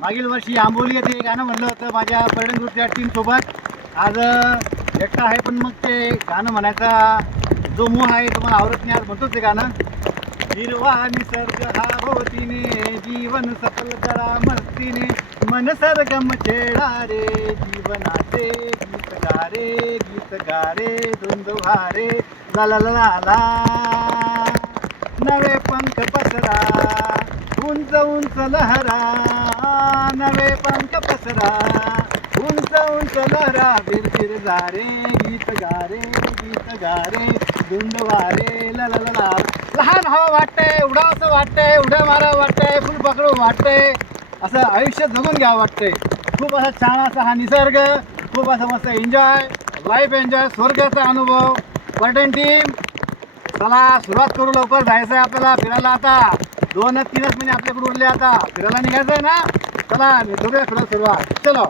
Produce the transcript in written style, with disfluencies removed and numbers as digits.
मागील वर्षी आंबोली येथे एक गाणं म्हणलं होतं माझ्या पर्यटन ग्रुपच्या टीम सोबत. आज एकटा आहे पण मग ते गाणं म्हणायचा जो मोह आहे तुम्हाला आवडत नाही. आज म्हणतो ते गाणं. हिरवा निसर्ग हा भोवतीने जीवन सफल करा मस्तीने मन सरगम छेडा रे जीवनाचे गीत गारे धुंद वारे ला ला ला ला ला. नवे पंख पसरा उंच उंच लहरा नवे पंख पसरा उंच लहरा फिर फिर जारे गीत गारे धुंद वारे ला ला ला ला. लहान हवा वाटतंय उडावंसं वाटतंय उड्या मारावं वाटतंय फुल पकडू वाटतंय असं आयुष्य जगून घ्यावं वाटतंय. खूप असा छान असा हा निसर्ग खूप असा मस्त एन्जॉय लाईफ एन्जॉय स्वर्गाचा अनुभव. पर्यटन टीम चला सुरुवात करू. लवकर जायचं आहे आपल्याला फिरायला. आता 2-3 महिने आपल्याकडे उरले. आता फिरायला निघायचं आहे ना. चला करूया फिरायला सुरुवात. चलो.